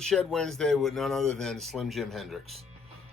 Woodshed Wednesday with none other than Slim Jim Hendrix.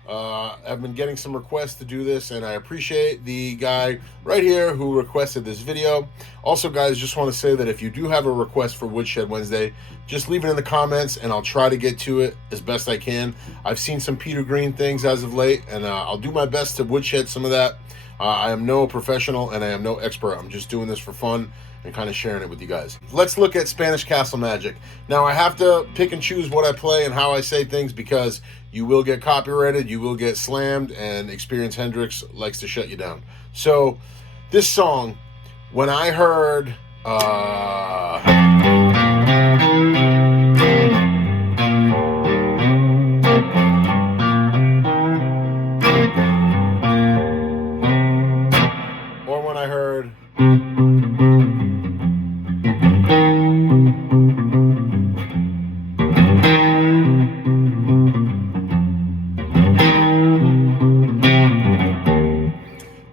I've been getting some requests to do this, and I appreciate the guy right here who requested this video. Also, guys, just want to say that if you do have a request for Woodshed Wednesday, just leave it in the comments, and I'll try to get to it as best I can. I've seen some Peter Green things as of late, and I'll do my best to woodshed some of that. I am no professional, and I am no expert. I'm just doing this for fun and kind of sharing it with you guys. Let's look at Spanish Castle Magic. Now, I have to pick and choose what I play and how I say things because you will get copyrighted, you will get slammed, and Experience Hendrix likes to shut you down. So, this song, when I heard... or when I heard...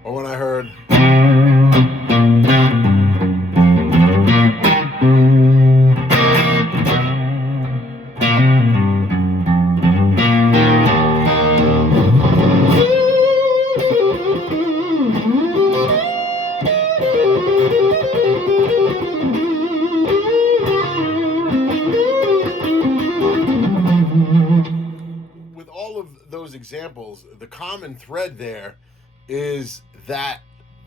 or when I heard... with all of those examples, the common thread there is that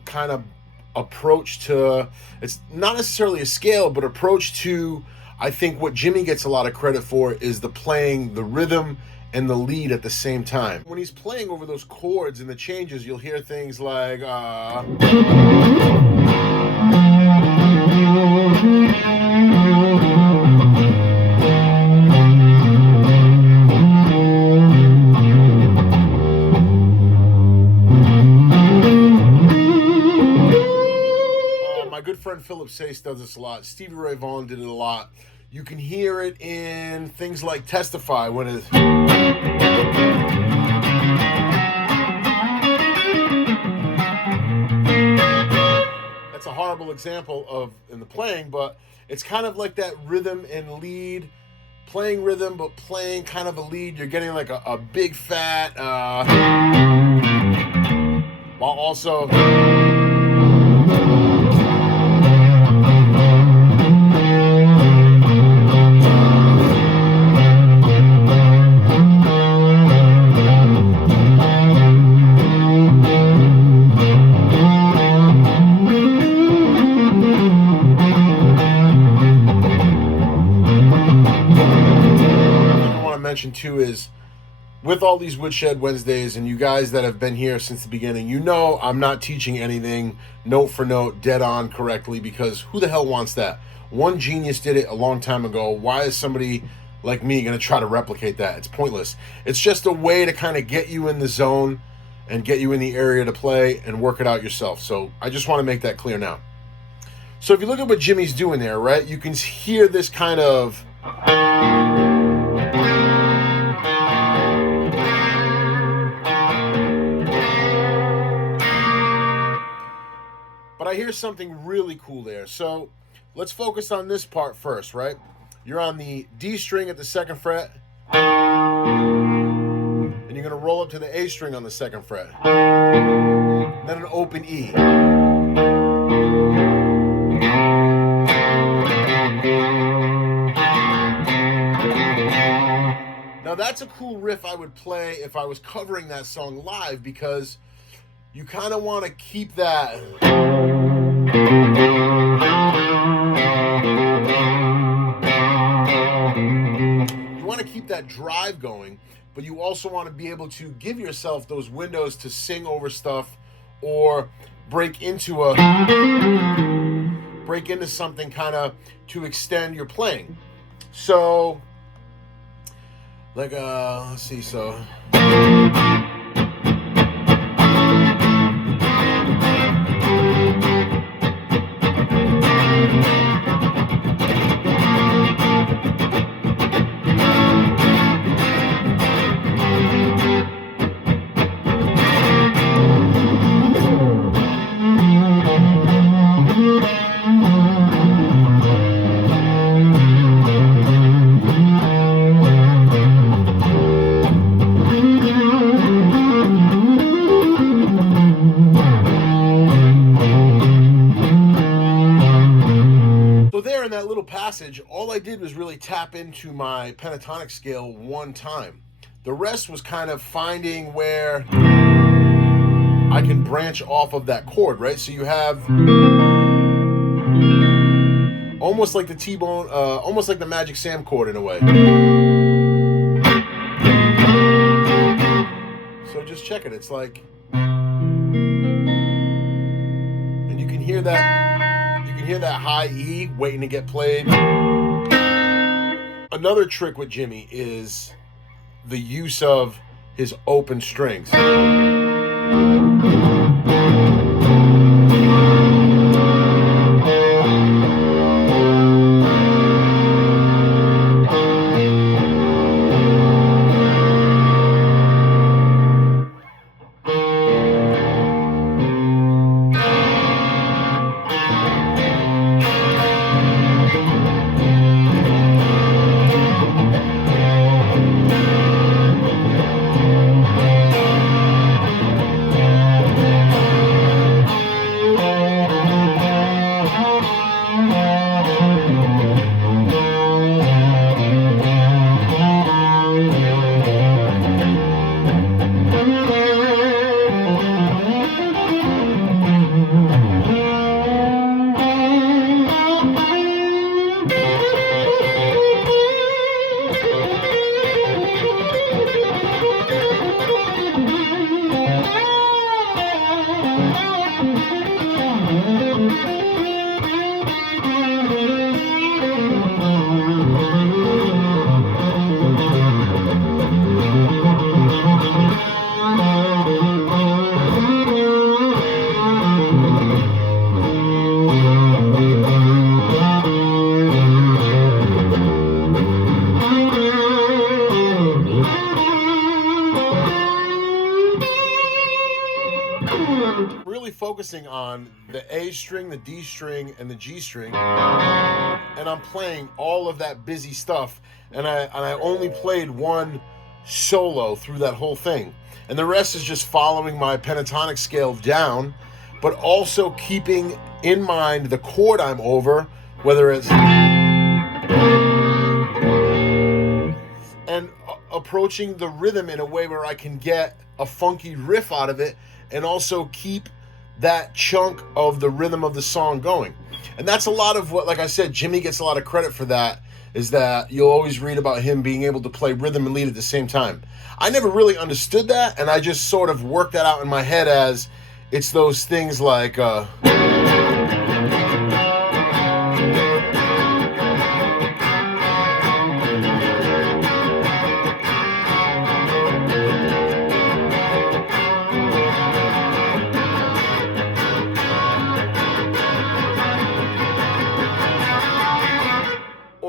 kind of approach to, it's not necessarily a scale, but approach to, I think what Jimmy gets a lot of credit for is the playing the rhythm and the lead at the same time. When he's playing over those chords and the changes, you'll hear things like my good friend Philip Sace does this a lot. Stevie Ray Vaughan did it a lot. You can hear it in things like Testify when it's... That's a horrible example of in the playing, but it's kind of like that rhythm and lead, playing rhythm, but playing kind of a lead. You're getting like a big fat, while also... mention too is with all these Woodshed Wednesdays, and you guys that have been here since the beginning, you know I'm not teaching anything note for note dead on correctly, because who the hell wants that? One genius did it a long time ago. Why is somebody like me going to try to replicate that? It's pointless. It's just a way to kind of get you in the zone and get you in the area to play and work it out yourself. So I just want to make that clear now. So if you look at what Jimmy's doing there, right, you can hear this kind of... But I hear something really cool there. So let's focus on this part first, right? You're on the D string at the 2nd fret, and you're going to roll up to the A string on the 2nd fret, then an open E. Now that's a cool riff I would play if I was covering that song live, because you kind of want to keep that. You want to keep that drive going, but you also want to be able to give yourself those windows to sing over stuff or break into something kind of to extend your playing. So, like, let's see, so. passage, all I did was really tap into my pentatonic scale one time. The rest was kind of finding where I can branch off of that chord, right? So you have almost like the T-bone, almost like the Magic Sam chord in a way. So just check it. It's like, and you can hear that high E waiting to get played. Another trick with Jimi is the use of his open strings. Really focusing on the A string, the D string, and the G string, and I'm playing all of that busy stuff, and I only played one solo through that whole thing, and the rest is just following my pentatonic scale down, but also keeping in mind the chord I'm over, whether it's and approaching the rhythm in a way where I can get a funky riff out of it and also keep that chunk of the rhythm of the song going. And that's a lot of what, like I said, Jimi gets a lot of credit for that, is that you'll always read about him being able to play rhythm and lead at the same time. I never really understood that, and I just sort of worked that out in my head as it's those things like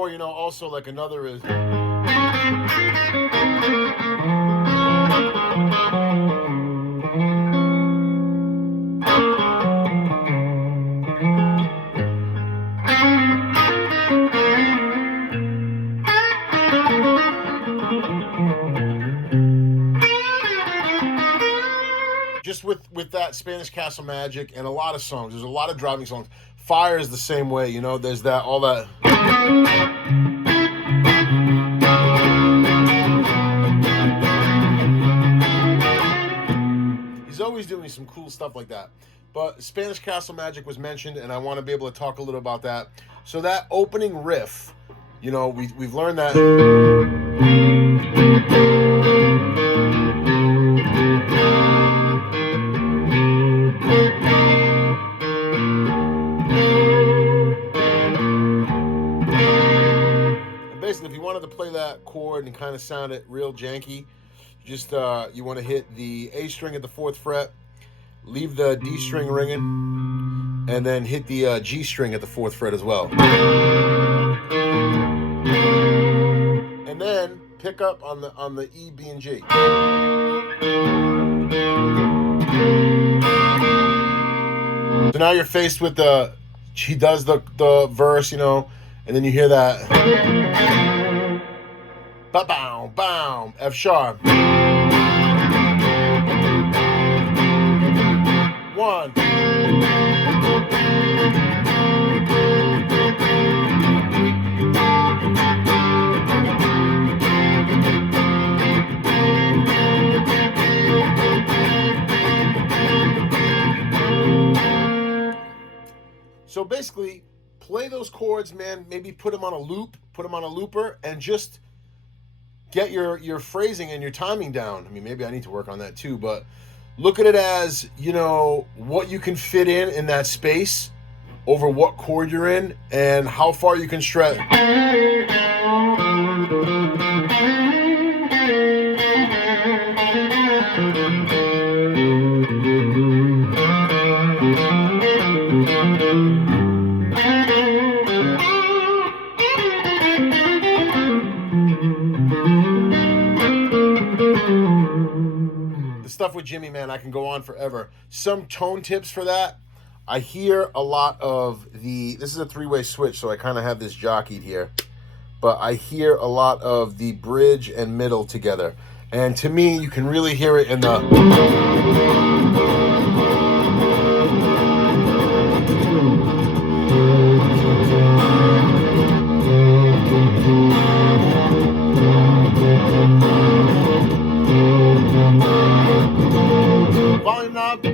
or, you know, also like another is just with that Spanish Castle Magic and a lot of songs. There's a lot of driving songs. Fire is the same way, you know, there's that, all that. He's always doing some cool stuff like that. But Spanish Castle Magic was mentioned, and I want to be able to talk a little about that. So that opening riff, you know, we've learned that. If you wanted to play that chord and kind of sound it real janky, just you want to hit the A string at the 4th fret, leave the D string ringing, and then hit the G string at the 4th fret as well, and then pick up on the E, B, and G. So now you're faced with he does the verse, you know, and then you hear that ba-bow, bow, F sharp. 1. basically, play those chords, man. Maybe put them on a loop, put them on a looper, and just get your phrasing and your timing down. I mean, maybe I need to work on that too, but look at it as, you know, what you can fit in that space over what chord you're in and how far you can stretch. Stuff with Jimi, man, I can go on forever. Some tone tips for that. I hear a lot of this is a three-way switch, so I kind of have this jockeyed here, but I hear a lot of the bridge and middle together, and to me you can really hear it in the volume knob.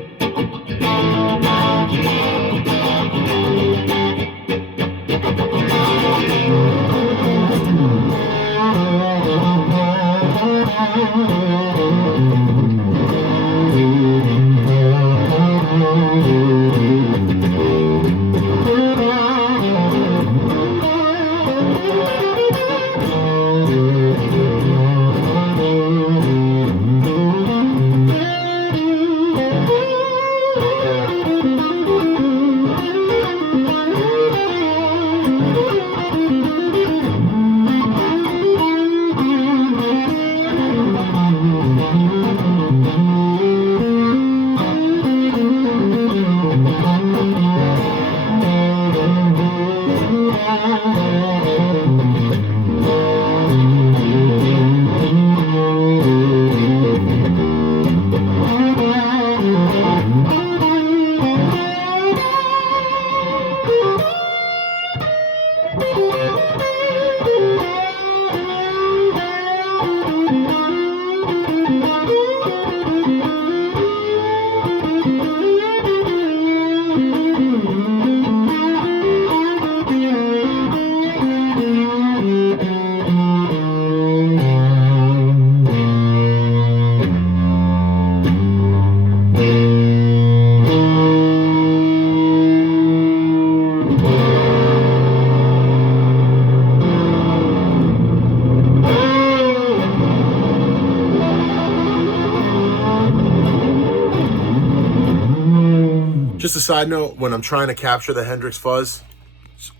Just a side note, when I'm trying to capture the Hendrix fuzz,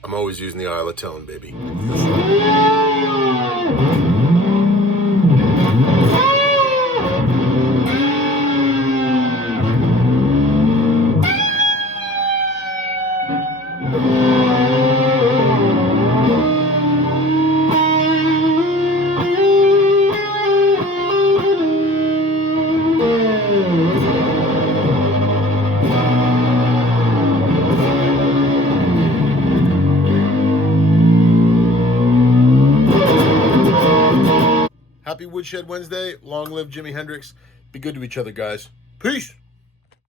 I'm always using the Isle of Tone, baby. Happy Woodshed Wednesday. Long live Jimi Hendrix. Be good to each other, guys. Peace.